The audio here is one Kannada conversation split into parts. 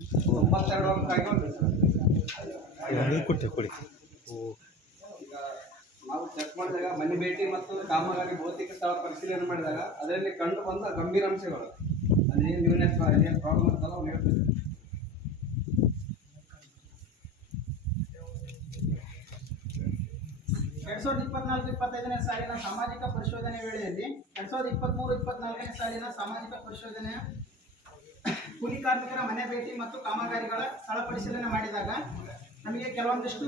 92 ಅಂಕ ಆಗಿ ಕೊಡಿ. ಈಗ ನಾವು ಚೆಕ್ ಮಾಡಿದಾಗ ಮನೆ ಭೇಟಿ ಮತ್ತು ಕಾಮಗಾರಿ ಭೌತಿಕ ಸ್ಥಳ ಪರಿಶೀಲನೆ ಮಾಡಿದಾಗ ಅದರಲ್ಲಿ ಕಂಡು ಬಂದ ಗಂಭೀರ ಅಂಶಗಳು ಅದೇನು ನ್ಯೂನೆಸ್ ಅದೇನು ಪ್ರಾಬ್ಲಮ್ ಅಂತಲ್ಲ ಅವ್ರು ಹೇಳ್ತಿದ್ದಾರೆ. 2024-25ನೇ ಸಾಲಿನ ಸಾಮಾಜಿಕ ಪರಿಶೋಧನೆ ವೇಳೆಯಲ್ಲಿ 2023-24ನೇ ಸಾಲಿನ ಸಾಮಾಜಿಕ ಪರಿಶೋಧನೆಯ ಕೂಲಿ ಕಾರ್ಮಿಕರ ಮನೆ ಭೇಟಿ ಮತ್ತು ಕಾಮಗಾರಿಗಳ ಸ್ಥಳ ಪರಿಶೀಲನೆ ಮಾಡಿದಾಗ ನಮಗೆ ಕೆಲವೊಂದಿಷ್ಟು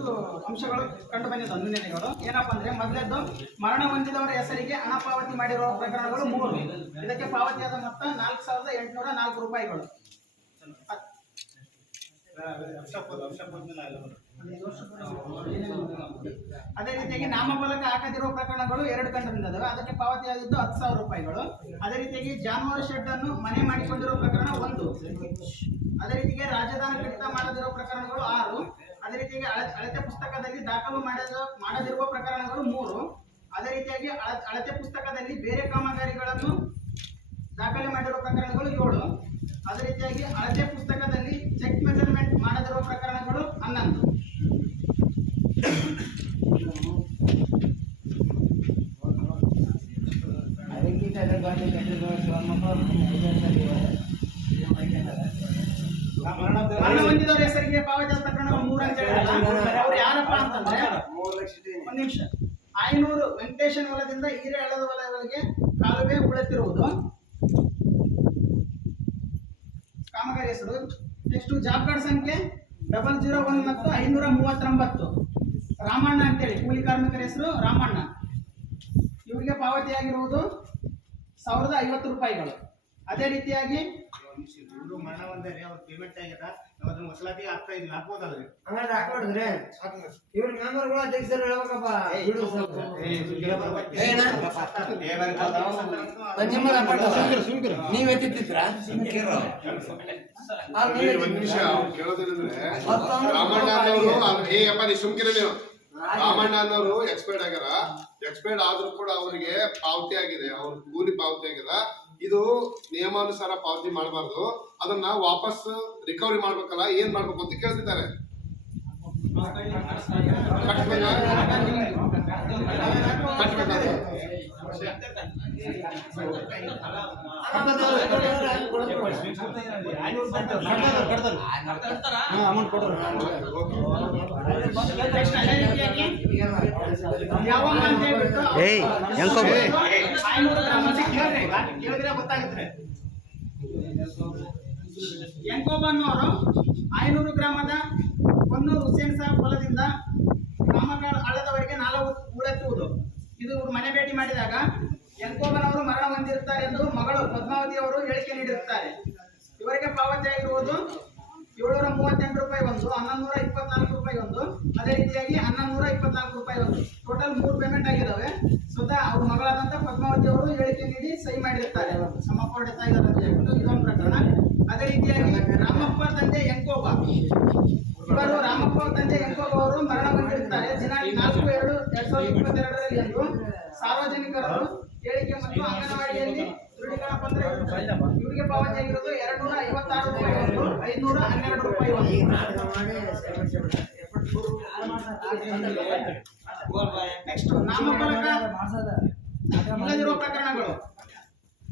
ಅಂಶಗಳು ಕಂಡು ಬಂದಿದ್ದು ನ್ಯೂನತೆಗಳು. ಏನಪ್ಪಾ ಅಂದ್ರೆ, ಮೊದಲೇದ್ದು ಮರಣ ಹೊಂದಿದವರ ಹೆಸರಿಗೆ ಹಣ ಪಾವತಿ ಮಾಡಿರುವ ಪ್ರಕರಣಗಳು 3. ಇದಕ್ಕೆ ಪಾವತಿಯಾದ ಮೊತ್ತ 4,804 ರೂಪಾಯಿಗಳು. ಅದೇ ರೀತಿಯಾಗಿ ನಾಮಫಲಕ ಹಾಕದಿರುವ ಪ್ರಕರಣಗಳು 2 ಕಂಡು ಬಂದಿದ್ದಾವೆ. ಅದಕ್ಕೆ ಪಾವತಿಯಾಗಿದ್ದು 10,000 ರೂಪಾಯಿಗಳು. ಅದೇ ರೀತಿಯಾಗಿ ಜಾನುವಾರು ಶೆಡ್ ಅನ್ನು ಮನೆ ಮಾಡಿಕೊಂಡಿರುವ ಪ್ರಕರಣ 1. ಅದೇ ರೀತಿಗೆ ರಾಜಧಾನಿ ಕಡಿತ ಮಾಡದಿರುವ ಪ್ರಕರಣಗಳು 6. ಅದೇ ರೀತಿಯಾಗಿ ಅಳತೆ ಪುಸ್ತಕದಲ್ಲಿ ದಾಖಲು ಮಾಡದಿರುವ ಪ್ರಕರಣಗಳು 3. ಅದೇ ರೀತಿಯಾಗಿ ಅಳತೆ ಪುಸ್ತಕದಲ್ಲಿ ಬೇರೆ ಕಾಮಗಾರಿಗಳನ್ನು ದಾಖಲೆ ಮಾಡಿರುವ ಪ್ರಕರಣಗಳು 7. ಅದೇ ರೀತಿಯಾಗಿ ಅಳತೆ ಪುಸ್ತಕದಲ್ಲಿ ಚೆಕ್ ಮೆಜರ್ಮೆಂಟ್ ಮಾಡದಿರುವ ಪ್ರಕರಣಗಳು 11. ಮರಣ ಹೊಂದಿದವರ ಹೆಸರಿಗೆ ಪಾವತಿಯ ಪ್ರಕರಣಗಳು 3 ಅಂತ ಹೇಳಿದ್ರೆ ಅವ್ರು ಯಾರಪ್ಪ ಅಂತಂದ್ರೆ, ಒಂದು ನಿಮಿಷ, ಆಯನೂರು ವೆಂಕಟೇಶನ್ ಹೊಲದಿಂದ ಹಿರೇ ಹಳ್ಳದ ಹೊಲಗಳಿಗೆ ಕಾಲುವೆ ಉಳುತ್ತಿರುವುದು ಕಾಮಗಾರಿ ಹೆಸರು. ನೆಕ್ಸ್ಟ್ ಜಾಬ್ ಕಾರ್ಡ್ ಸಂಖ್ಯೆ 001 ಮತ್ತು 539 ರಾಮಣ್ಣ ಅಂತೇಳಿ ಕೂಲಿ ಕಾರ್ಮಿಕರ ಹೆಸರು ರಾಮಣ್ಣ. ಇವರಿಗೆ ಪಾವತಿಯಾಗಿರುವುದು 1,050 ರೂಪಾಯಿಗಳು. ಅದೇ ರೀತಿಯಾಗಿ ಮರಣ ಹೊಂದರೆ ಅವ್ರ ಪೇಮೆಂಟ್ ಆಗ್ಯದ, ನಾವು ಅದನ್ನ ವಸೂಲಾತಿ ಆಗ್ತಾ ಇದ್ವಿ, ಹಾಕ್ಬೋದಲ್ರಿ? ಹಂಗಾದ್ರೆ ಹಾಕ್ಬಿಡಿದ್ರೆ ಇವ್ರ ಮೆಂಬರ್ಗಳು ಅಧ್ಯಕ್ಷರು ಹೇಳ್ಬೇಕಪ್ಪ. ನೀವ್ ಎತ್ತಿದ್ರ ಒಂದ್ ನಿಮಿಷ ಕೇಳೋದೇನಂದ್ರೆ, ರಾಮಣ್ಣ ಅನ್ನೋರು ಸುಮ್ಕಿರ ನೀವು ರಾಮಣ್ಣ ಅನ್ನೋರು ಎಕ್ಸ್ಪೈರ್ಡ್ ಆಗ್ಯಾರ. ಎಕ್ಸ್ಪೈರ್ಡ್ ಆದ್ರೂ ಕೂಡ ಅವರಿಗೆ ಪಾವತಿ ಆಗಿದೆ, ಅವ್ರ ಕೂಲಿ ಪಾವತಿ ಆಗ್ಯದ. ಇದು ನಿಯಮಾನುಸಾರ ಪಾವತಿ ಮಾಡಬಾರ್ದು, ಅದನ್ನ ವಾಪಸ್ ರಿಕವರಿ ಮಾಡ್ಬೇಕಲ್ಲ, ಏನ್ ಮಾಡ್ಬೇಕು ಅಂತ ಕೇಳ್ತಿದ್ದಾರೆ. ಯಂಕೋಬನ್ ಅವರು 500 ಗ್ರಾಮದ ಹೊನ್ನೂರು ಹುಸೇನ್ ಸಾಬ್ ಹೊಲದಿಂದ ಕಾಮಗಾರಿ ಹಳ್ಳದವರೆಗೆ ನಾಲಾ ಉಳೆತ್ತುವುದು. ಇದು ಮನೆ ಭೇಟಿ ಮಾಡಿದಾಗ ಯಂಕೋಬನ್ ಅವರು ಮರಣ ಹೊಂದಿರುತ್ತಾರೆ ಎಂದು ಮಗಳು ಪದ್ಮಾವತಿ ಅವರು ಹೇಳಿಕೆ ನೀಡಿರುತ್ತಾರೆ. ಇವರಿಗೆ ಪಾವತಿಯಾಗಿರುವುದು 738 ರೂಪಾಯಿ ಒಂದು, 1124 ರೂಪಾಯಿ ಒಂದು, ಅದೇ ರೀತಿಯಾಗಿ 1124 ರೂಪಾಯಿ ಒಂದು. ಟೋಟಲ್ 3 ಪೇಮೆಂಟ್ ಆಗಿದ್ದಾವೆ. ಸ್ವತಃ ಅವ್ರ ಮಗಳಾದಂತ ಪದ್ಮಾವತಿ ಅವರು ಹೇಳಿಕೆ ನೀಡಿ ಸಹಿ ಮಾಡಿರುತ್ತಾರೆ. ಸಮರ್ಪಣೆ ಡೆತ್ ಆಗಿದ್ದಾರೆ ಅಂತ ಹೇಳ್ಬಿಟ್ಟು ಇದೊಂದು ಪ್ರಕರಣ. ಅದೇ ರೀತಿಯಾಗಿ ರಾಮಪ್ಪ ತಂದೆ ಯಂಕೋಬ, ಇವರು ರಾಮಪ್ಪ ತಂದೆ ಯಂಕೋಬ ಅವರು ಮರಣ ಹೊಂದಿರುತ್ತಾರೆ. ದಿನಾಂಕ 4/2/2022 ಎಂದು ಸಾರ್ವಜನಿಕರು ಹೇಳಿಕೆ ಮತ್ತು ಅಂಗನವಾಡಿಯಲ್ಲಿ ದೃಢೀಕರಣ ಪತ್ರ ಇವರಿಗೆ ಪಾವತಿಯಾಗಿರೋದು 256 ರೂಪಾಯಿ ಒಂದು, 512 ರೂಪಾಯಿ ಒಂದು. ನೆಕ್ಸ್ಟ್ ನಾಮಫಲಕ ಇಲ್ಲದಿರುವ ಪ್ರಕರಣಗಳು.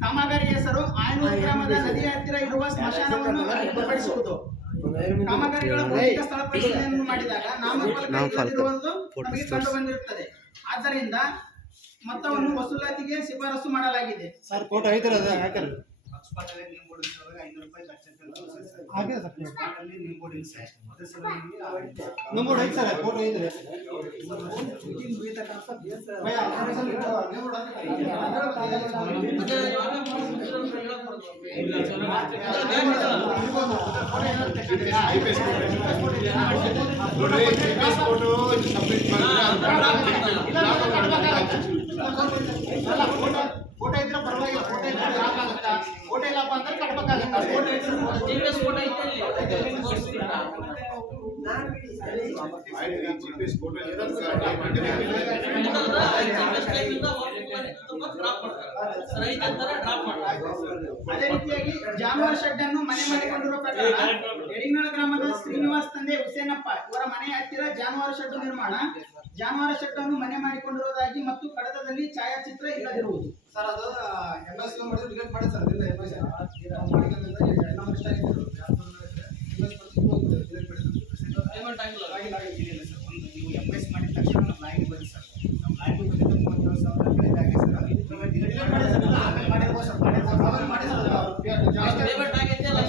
ಕಾಮಗಾರಿ ಹೆಸರು 500 ಗ್ರಾಮದ ನದಿಯ ಹತ್ತಿರ ಇರುವ ಸ್ಮಶಾನವನ್ನು ಅಭಿವೃದ್ಧಿಪಡಿಸುವುದು. ಕಾಮಗಾರಿಗಳ ಭೌತಿಕ ಸ್ಥಳ ಪರಿಶೀಲನೆಯನ್ನು ಮಾಡಿದಾಗ ನಾಮಫಲಕ ಇಲ್ಲದಿರುವುದು ನಮಗೆ ಕಂಡು ಬಂದಿರುತ್ತದೆ. ಆದ್ದರಿಂದ ಮೊತ್ತವನ್ನು ವಸೂಲಾತಿಗೆ ಶಿಫಾರಸು ಮಾಡಲಾಗಿದೆ. ಸರ್ ಫೋಟೋ ಐತರ ಹಾಕರು ಹಾಸ್ಪಿಟಲ್ ನಿಮ್ಮ ಬೋರ್ಡ್ 500 ರೂಪಾಯಿ ಖರ್ಚು ಆಗಿದೆ ಸರ್. ಹಾಸ್ಪಿಟಲ್ ನಿಮ್ಮ ಬೋರ್ಡ್ ಇಲ್ಲ ಸರ್, ಅದೇ ಸರ್ ನಿಮ್ಮ ಬೋರ್ಡ್ ಐತೆ ಸರ್, ಫೋಟೋ ಐತೆ ಫೋಟೋ ಇದ್ರೆ ಪರವಾಗಿಲ್ಲ. ಫೋಟೋ ಇದ್ರೆ ಹಾಕಾಗತ್ತಾ? ಫೋಟೋ ಇಲ್ಲಪ್ಪ ಅಂದ್ರೆ ಕಟ್ಬೇಕಾಗತ್ತಾ? ಫೋಟೋ ಇದ್ರೆ ಫೋಟೋ ಅದೇ ರೀತಿಯಾಗಿ ಜಾನುವಾರು ಶೆಡ್ ಅನ್ನು ಮನೆ ಮಾಡಿಕೊಂಡಿರುವ ಪ್ರಕರಣ ಯಡಿನಾಳ ಗ್ರಾಮದ ಶ್ರೀನಿವಾಸ್ ತಂದೆ ಹುಸೇನಪ್ಪ ಇವರ ಮನೆಯ ಹತ್ತಿರ ಜಾನುವಾರು ಶೆಡ್ ನಿರ್ಮಾಣ, ಜಾನುವಾರು ಶೆಡ್ ಅನ್ನು ಮನೆ ಮಾಡಿಕೊಂಡಿರುವುದಾಗಿ ಮತ್ತು ಕಡತದಲ್ಲಿ ಛಾಯಾಚಿತ್ರ ಇಲ್ಲದಿರುವುದು. ಸರ್ ಅದು MS ಲೋ ಮಾಡಿದ್ರೆ ಡಿಲೀಟ್ ಮಾಡಿ ಸರ್ ಇಲ್ಲ MS ಮಾಡಿಕೊಂಡಿದ್ದ ನಮ್ಮ ಇಷ್ಟ ಆಗಿತ್ತು MS ಮಾಡಿದ್ರೆ ಡಿಲೀಟ್ ಮಾಡಿ ಪೇಮೆಂಟ್ ಆಗಿಲ್ಲ. ಆಗಿಲ್ಲ ಇಲ್ಲ ಸರ್ ಒಂದು ನೀವು MS ಮಾಡಿದ ತಕ್ಷಣ ನಮ್ಮ ಲೈನ್ ಬನ್ನಿ ಸರ್ ನಮ್ಮ ಲೈನ್ ಬಂದಿದ್ದು 37,000 ಕಡಿಮೆ ಆಗಿದೆ ಸರ್ ಡಿಲೀಟ್ ಮಾಡಿ ಸರ್ ಆಮೇಲೆ ಮಾಡಿರ್ಬೋದು ಸರ್ ಮಾಡಿರ್ಬೋದು ಆಮೇಲೆ ಮಾಡಿ ಸರ್ ಪೇಮೆಂಟ್ ಆಗೈತೆ ಅಲ್ಲ